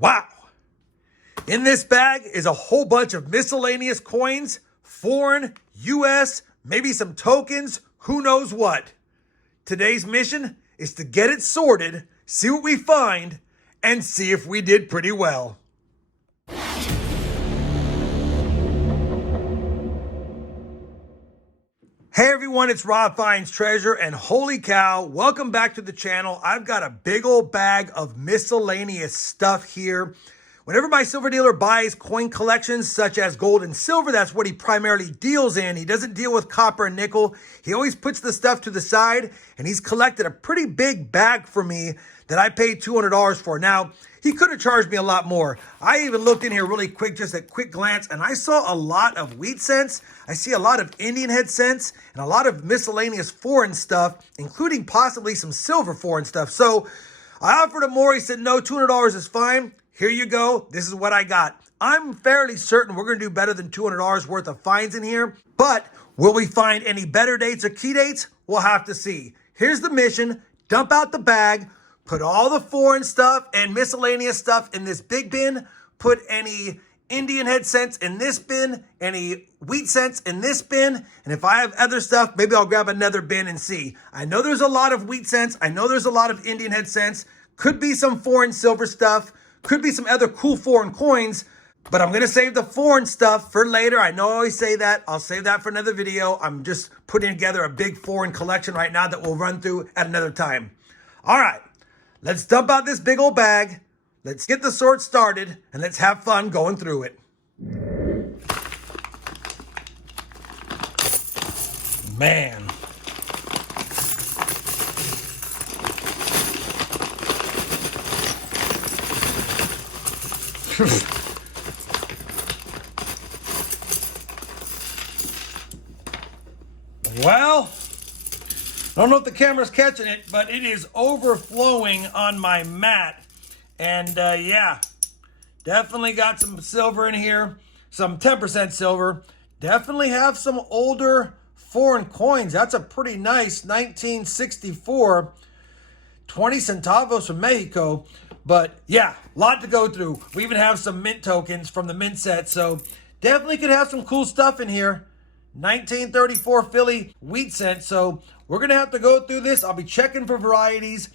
Wow. In this bag is a whole bunch of miscellaneous coins, foreign, US, maybe some tokens, who knows what. Today's mission is to get it sorted, see what we find, and see if we did pretty well. Hey everyone, it's RobFindsTreasure, and holy cow, welcome back to the channel. I've got a big old bag of miscellaneous stuff here. Whenever my silver dealer buys coin collections such as gold and silver, that's what he primarily deals in. He doesn't deal with copper and nickel. He always puts the stuff to the side, and he's collected a pretty big bag for me that I paid $200 for. Now, he could have charged me a lot more. I even looked in here really quick, just a quick glance, and I saw a lot of wheat cents. I see a lot of Indian head cents and a lot of miscellaneous foreign stuff, including possibly some silver foreign stuff. So I offered him more. He said, no, $200 is fine. Here you go. This is what I got. I'm fairly certain we're going to do better than $200 worth of finds in here, but will we find any better dates or key dates? We'll have to see. Here's the mission. Dump out the bag, put all the foreign stuff and miscellaneous stuff in this big bin, put any Indian head cents in this bin, any wheat cents in this bin, and if I have other stuff, maybe I'll grab another bin and see. I know there's a lot of wheat cents. I know there's a lot of Indian head cents. Could be some foreign silver stuff. Could be some other cool foreign coins, but I'm going to save the foreign stuff for later. I know I always say that. I'll save that for another video. I'm just putting together a big foreign collection right now that we'll run through at another time. All right, let's dump out this big old bag. Let's get the sort started, and let's have fun going through it. Man. Well, I don't know if the camera's catching it, but it is overflowing on my mat. And yeah, definitely got some silver in here, some 10% silver. Definitely have some older foreign coins. That's a pretty nice 1964, 20 centavos from Mexico. But yeah, a lot to go through. We even have some mint tokens from the mint set. So definitely could have some cool stuff in here. 1934 Philly wheat cent. So we're going to have to go through this. I'll be checking for varieties.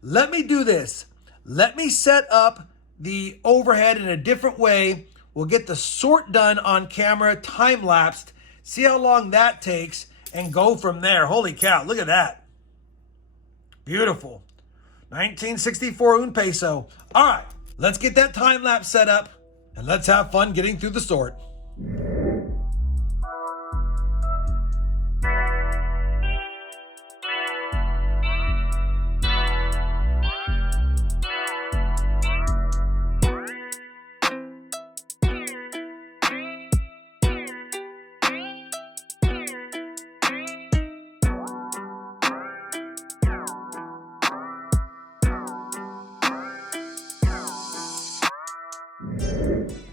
Let me do this. Let me set up the overhead in a different way. We'll get the sort done on camera, time-lapsed. See how long that takes and go from there. Holy cow, look at that. Beautiful. 1964 un peso. All right, let's get that time lapse set up and let's have fun getting through the sort.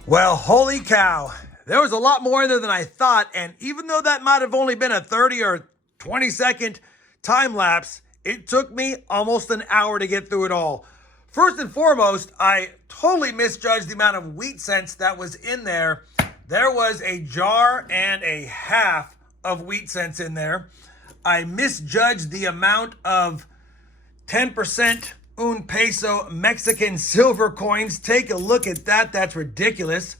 Well, holy cow, there was a lot more in there than I thought, and even though that might have only been a 30 or 20 second time lapse, it took me almost an hour to get through it all. First and foremost, I totally misjudged the amount of wheat cents that was in there. There was a jar and a half of wheat cents in there. I misjudged the amount of 10% un peso Mexican silver coins. Take a look at that. That's ridiculous.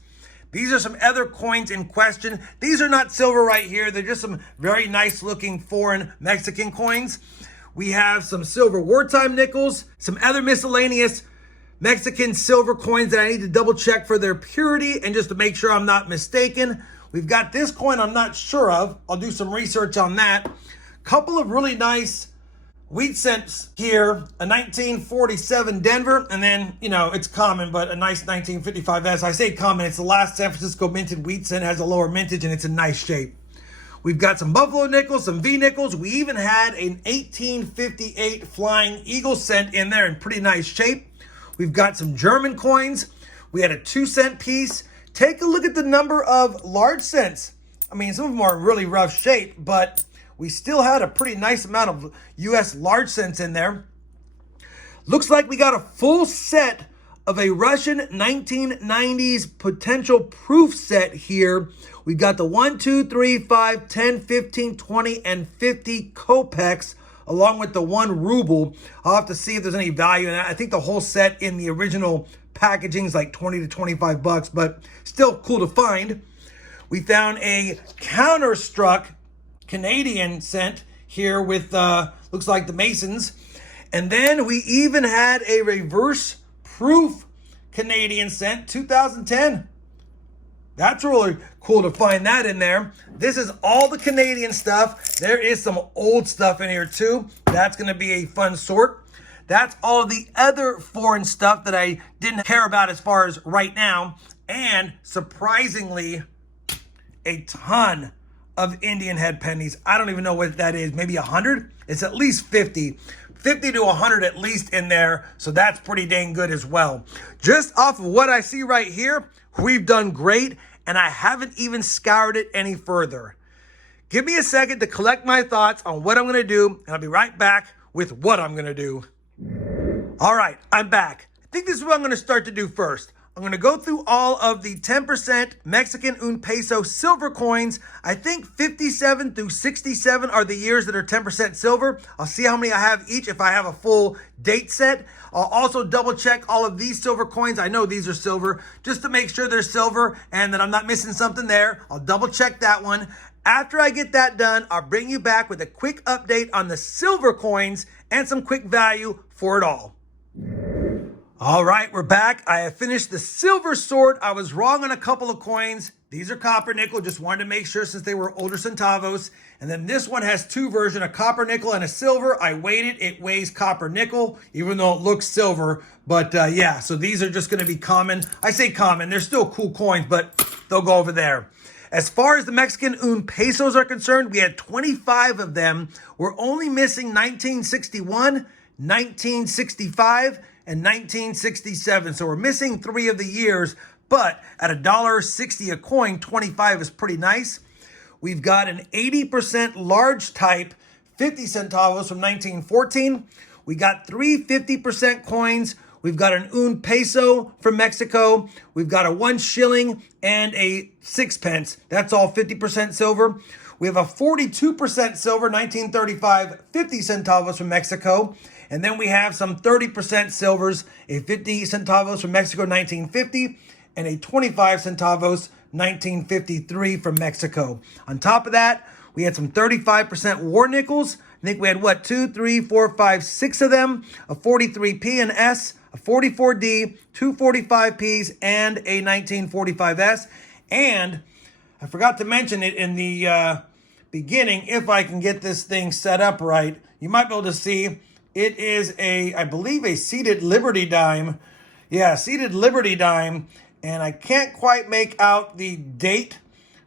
These are some other coins in question. These are not silver right here. They're just some very nice looking foreign Mexican coins. We have some silver wartime nickels, some other miscellaneous Mexican silver coins that I need to double check for their purity and just to make sure I'm not mistaken. We've got this coin I'm not sure of. I'll do some research on that. Couple of really nice wheat cents here, a 1947 Denver, and then, you know, it's common, but a nice 1955 S. I say common, it's the last San Francisco minted wheat cent, has a lower mintage, and it's in nice shape. We've got some Buffalo nickels, some V nickels. We even had an 1858 Flying Eagle cent in there in pretty nice shape. We've got some German coins. We had a 2-cent piece. Take a look at the number of large cents. I mean, some of them are in really rough shape, but we still had a pretty nice amount of U.S. large cents in there. Looks like we got a full set of a Russian 1990s potential proof set here. We've got the 1, 2, 3, 5, 10, 15, 20, and 50 kopecks, along with the 1 ruble. I'll have to see if there's any value in that. I think the whole set in the original packaging is like 20 to 25 bucks, but still cool to find. We found a counter-struck Canadian cent here with, looks like the Masons. And then we even had a reverse proof Canadian cent, 2010. That's really cool to find that in there. This is all the Canadian stuff. There is some old stuff in here too. That's going to be a fun sort. That's all of the other foreign stuff that I didn't care about as far as right now. And surprisingly, a ton of Indian head pennies. I don't even know what that is. Maybe 100? It's at least 50. 50 to 100 at least in there. So that's pretty dang good as well. Just off of what I see right here, we've done great, and I haven't even scoured it any further. Give me a second to collect my thoughts on what I'm going to do, and I'll be right back with what I'm going to do. All right, I'm back. I think this is what I'm going to start to do first. I'm going to go through all of the 10% Mexican un peso silver coins. I think 57 through 67 are the years that are 10% silver. I'll see how many I have each if I have a full date set. I'll also double check all of these silver coins. I know these are silver, just to make sure they're silver and that I'm not missing something there. I'll double check that one. After I get that done, I'll bring you back with a quick update on the silver coins and some quick value for it all. All right, we're back. I have finished the silver sort. I was wrong on a couple of coins. These are copper nickel. Just wanted to make sure since they were older centavos. And then this one has 2 versions, a copper nickel and a silver. I weighed it. It weighs copper nickel, even though it looks silver. But yeah, so these are just going to be common. I say common. They're still cool coins, but they'll go over there. As far as the Mexican un pesos are concerned, we had 25 of them. We're only missing 1961, 1965, and 1967. So we're missing 3 of the years, but at $1.60 a coin, 25 is pretty nice. We've got an 80% large type 50 centavos from 1914. We got 3 50% coins. We've got an un peso from Mexico. We've got a 1 shilling and a 6 pence. That's all 50% silver. We have a 42% silver, 1935, 50 centavos from Mexico. And then we have some 30% silvers, a 50 centavos from Mexico, 1950, and a 25 centavos, 1953 from Mexico. On top of that, we had some 35% war nickels. I think we had, 2, 3, 4, 5, 6 of them, a 43P and S, a 44D, 2 45Ps, and a 1945S. And I forgot to mention it in the beginning. If I can get this thing set up right, you might be able to see it is I believe a seated Liberty dime. Yeah, seated Liberty dime. And I can't quite make out the date,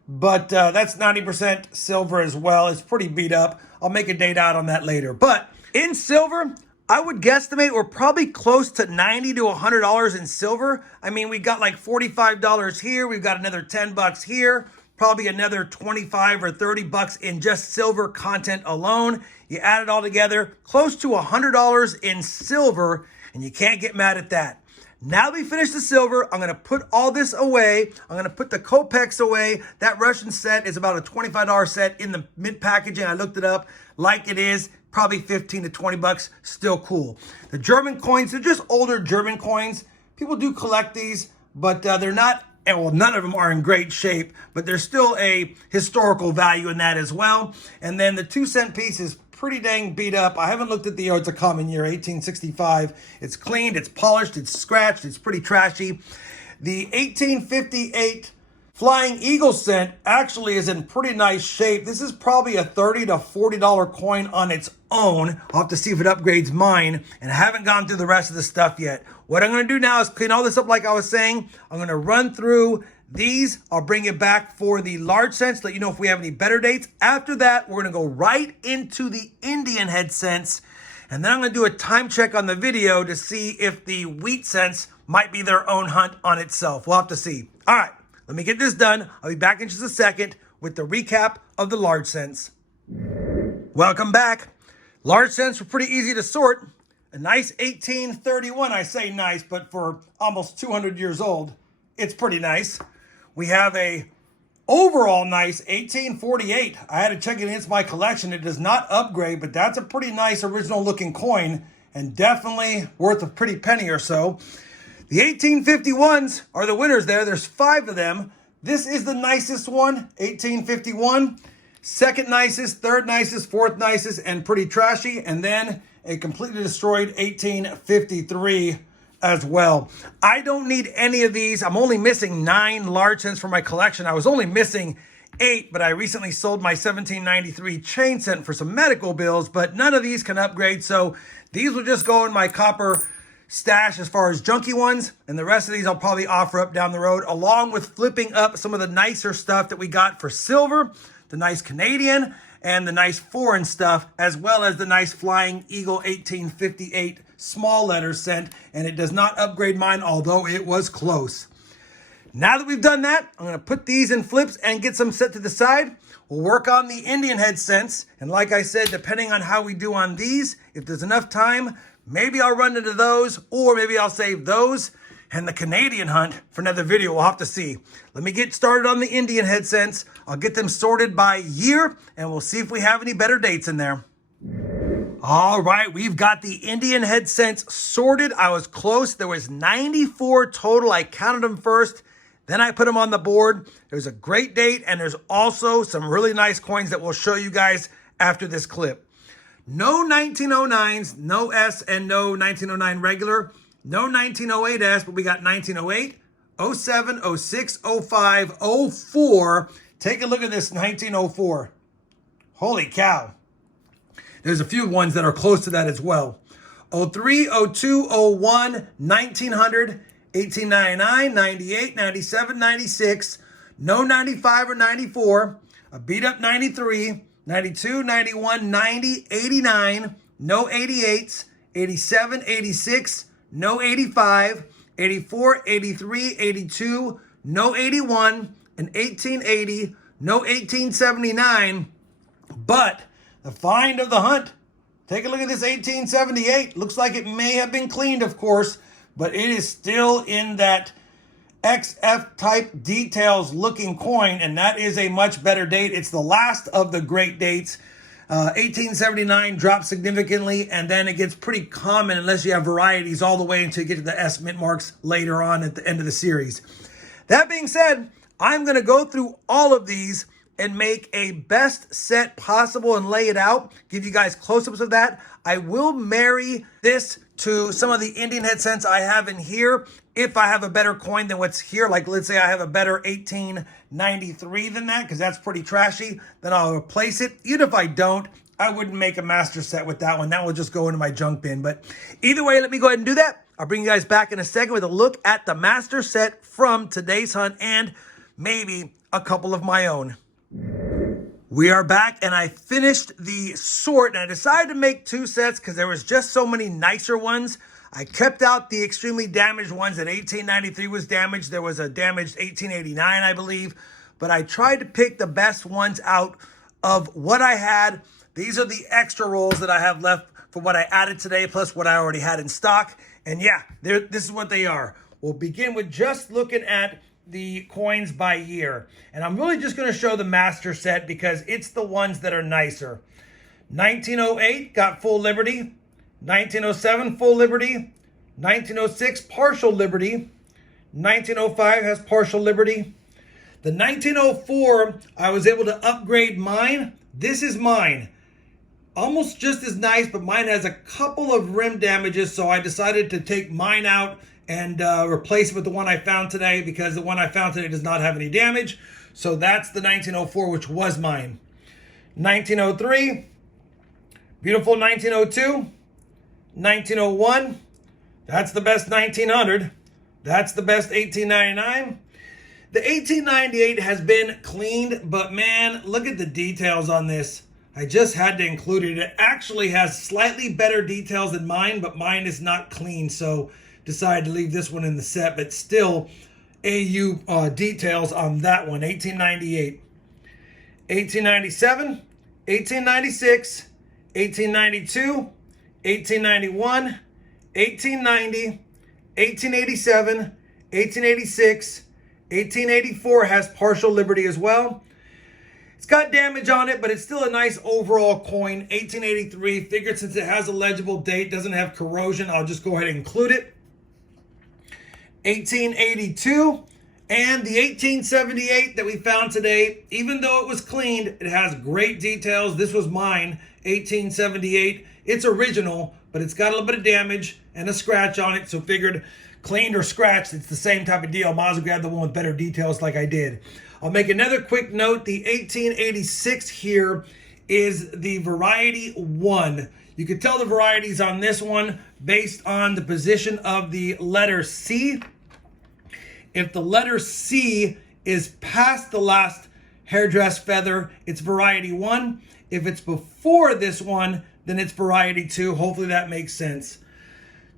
but that's 90% silver as well. It's pretty beat up. I'll make a date out on that later. But in silver, I would guesstimate we're probably close to $90 to $100 in silver. I mean, we got like $45 here. We've got another 10 bucks here. Probably another 25 or 30 bucks in just silver content alone. You add it all together, close to $100 in silver, and you can't get mad at that. Now that we finished the silver, I'm going to put all this away. I'm going to put the kopecks away. That Russian set is about a $25 set in the mint packaging. I looked it up like it is. Probably 15 to 20 bucks. Still cool. The German coins, they're just older German coins. People do collect these, but they're not, well, none of them are in great shape, but there's still a historical value in that as well. And then the 2-cent piece is pretty dang beat up. I haven't looked at the, it's a common year, 1865. It's cleaned, it's polished, it's scratched, it's pretty trashy. The 1858 Flying Eagle cent actually is in pretty nice shape. This is probably a $30 to $40 coin on its own. I'll have to see if it upgrades mine, and I haven't gone through the rest of the stuff yet. What I'm going to do now is clean all this up like I was saying. I'm going to run through these. I'll bring it back for the large cents, let you know if we have any better dates. After that, we're going to go right into the Indian head cents, and then I'm going to do a time check on the video to see if the wheat cents might be their own hunt on itself. We'll have to see. All right. Let me get this done. I'll be back in just a second with the recap of the large cents. Welcome back. Large cents were pretty easy to sort A nice 1831. I say nice, but for almost 200 years old, it's pretty nice. We have a overall nice 1848. I had to check it against my collection. It does not upgrade, but that's a pretty nice original looking coin and definitely worth a pretty penny or so. The 1851s are the winners there. There's 5 of them. This is the nicest one, 1851. Second nicest, third nicest, fourth nicest, and pretty trashy. And then a completely destroyed 1853 as well. I don't need any of these. I'm only missing 9 large cents from my collection. I was only missing 8, but I recently sold my 1793 chain cent for some medical bills, but none of these can upgrade. So these will just go in my copper stash as far as junky ones, and the rest of these I'll probably offer up down the road, along with flipping up some of the nicer stuff that we got for silver, the nice Canadian and the nice foreign stuff, as well as the nice Flying Eagle 1858 small letter cent, and it does not upgrade mine, although it was close. Now that we've done that, I'm going to put these in flips and get some set to the side. We'll work on the Indian head cents, and like I said, depending on how we do on these, if there's enough time, maybe I'll run into those, or maybe I'll save those and the Canadian hunt for another video. We'll have to see. Let me get started on the Indian head cents. I'll get them sorted by year, and we'll see if we have any better dates in there. All right, we've got the Indian head cents sorted. I was close. There was 94 total. I counted them first. Then I put them on the board. There's a great date, and there's also some really nice coins that we'll show you guys after this clip. No 1909s, no S, and no 1909 regular. No 1908S, but we got 1908, 07, 06, 05, 04. Take a look at this 1904. Holy cow. There's a few ones that are close to that as well. 03, 02, 01, 1900, 1899, 98, 97, 96. No 95 or 94. A beat up 93. 92, 91, 90, 89, no 88s, 87, 86, no 85, 84, 83, 82, no 81, and 1880, no 1879. But the find of the hunt, take a look at this 1878. Looks like it may have been cleaned, of course, but it is still in that XF type details looking coin, and that is a much better date. It's the last of the great dates. 1879 drops significantly, and then it gets pretty common unless you have varieties all the way until you get to the S mint marks later on at the end of the series. That being said, I'm going to go through all of these and make a best set possible and lay it out, give you guys close-ups of that. I will marry this to some of the Indian head cents I have in here. If I have a better coin than what's here, like let's say I have a better 1893 than that, because that's pretty trashy, then I'll replace it. Even if I don't, I wouldn't make a master set with that one. That will just go into my junk bin. But either way, let me go ahead and do that. I'll bring you guys back in a second with a look at the master set from today's hunt and maybe a couple of my own. We are back, and I finished the sort, and I decided to make 2 sets because there was just so many nicer ones. I kept out the extremely damaged ones. That 1893 was damaged. There was a damaged 1889, I believe. But I tried to pick the best ones out of what I had. These are the extra rolls that I have left for what I added today, plus what I already had in stock. And yeah, this is what they are. We'll begin with just looking at the coins by year. And I'm really just going to show the master set because it's the ones that are nicer. 1908 got full liberty. 1907 full liberty. 1906 partial liberty. 1905 has partial liberty. The 1904, I was able to upgrade mine. This is mine. Almost just as nice, but mine has a couple of rim damages, so I decided to take mine out and replace it with the one I found today, because the one I found today does not have any damage. So that's the 1904, which was mine. 1903, beautiful 1902, 1901, that's the best 1900, that's the best 1899. The 1898 has been cleaned, but man, look at the details on this. I just had to include it. It actually has slightly better details than mine, but mine is not clean, so decided to leave this one in the set, but still AU details on that one. 1898, 1897, 1896, 1892, 1891, 1890, 1887, 1886, 1884 has partial liberty as well. It's got damage on it, but it's still a nice overall coin. 1883, figured since it has a legible date, doesn't have corrosion, I'll just go ahead and include it. 1882, and the 1878 that we found today, even though it was cleaned, it has great details. This was mine, 1878. It's original, but it's got a little bit of damage and a scratch on it, so figured cleaned or scratched, it's the same type of deal. Might as well grab the one with better details like I did. I'll make another quick note. The 1886 here is the Variety 1. You can tell the varieties on this one based on the position of the letter C. If the letter C is past the last hairdress feather, it's Variety 1. If it's before this one, then it's Variety 2. Hopefully that makes sense.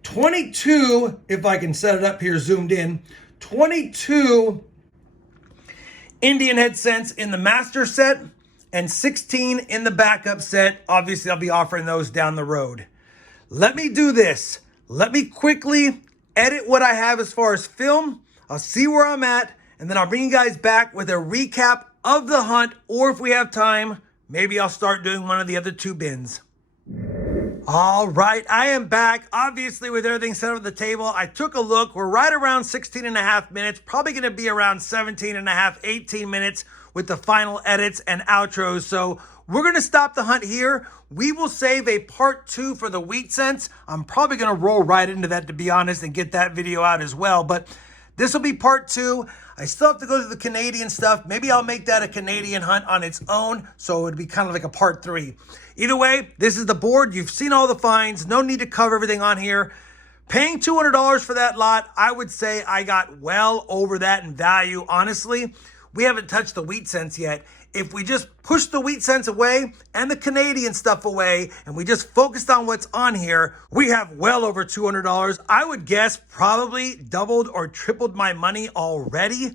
22, if I can set it up here zoomed in, 22 Indian head cents in the master set and 16 in the backup set. Obviously, I'll be offering those down the road. Let me do this. Let me quickly edit what I have as far as film. I'll see where I'm at, and then I'll bring you guys back with a recap of the hunt, or if we have time, maybe I'll start doing one of the other two bins. All right, I am back. Obviously, with everything set up at the table, I took a look. We're right around 16 and a half minutes, probably going to be around 17 and a half, 18 minutes with the final edits and outros. So we're going to stop the hunt here. We will save a part 2 for the wheat cents. I'm probably going to roll right into that, to be honest, and get that video out as well. But this will be part 2. I still have to go through the Canadian stuff. Maybe I'll make that a Canadian hunt on its own, so it would be kind of like a part 3. Either way, this is the board. You've seen all the finds. No need to cover everything on here. Paying $200 for that lot, I would say I got well over that in value. Honestly, we haven't touched the wheat cents yet. If we just push the wheat cents away and the Canadian stuff away, and we just focused on what's on here, we have well over $200. I would guess probably doubled or tripled my money already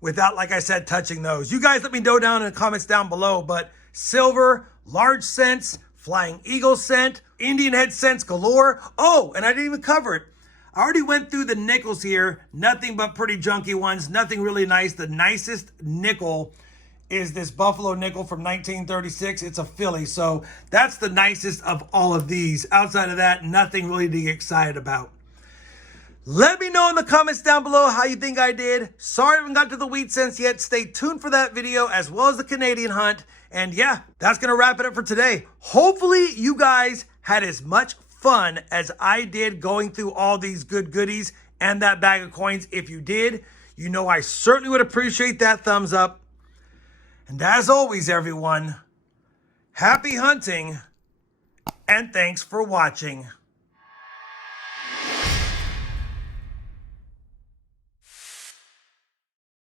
without, like I said, touching those. You guys let me know down in the comments down below, but silver, large cents, flying eagle cent, Indian head cents galore. Oh, and I didn't even cover it. I already went through the nickels here. Nothing but pretty junky ones. Nothing really nice. The nicest nickel is this Buffalo nickel from 1936. It's a Philly, so that's the nicest of all of these. Outside of that, nothing really to get excited about. Let me know in the comments down below how you think I did. Sorry I haven't got to the wheat cents yet. Stay tuned for that video as well as the Canadian hunt. And yeah, that's going to wrap it up for today. Hopefully you guys had as much fun as I did going through all these good goodies and that bag of coins. If you did, you know I certainly would appreciate that thumbs up. And as always, everyone, happy hunting and thanks for watching.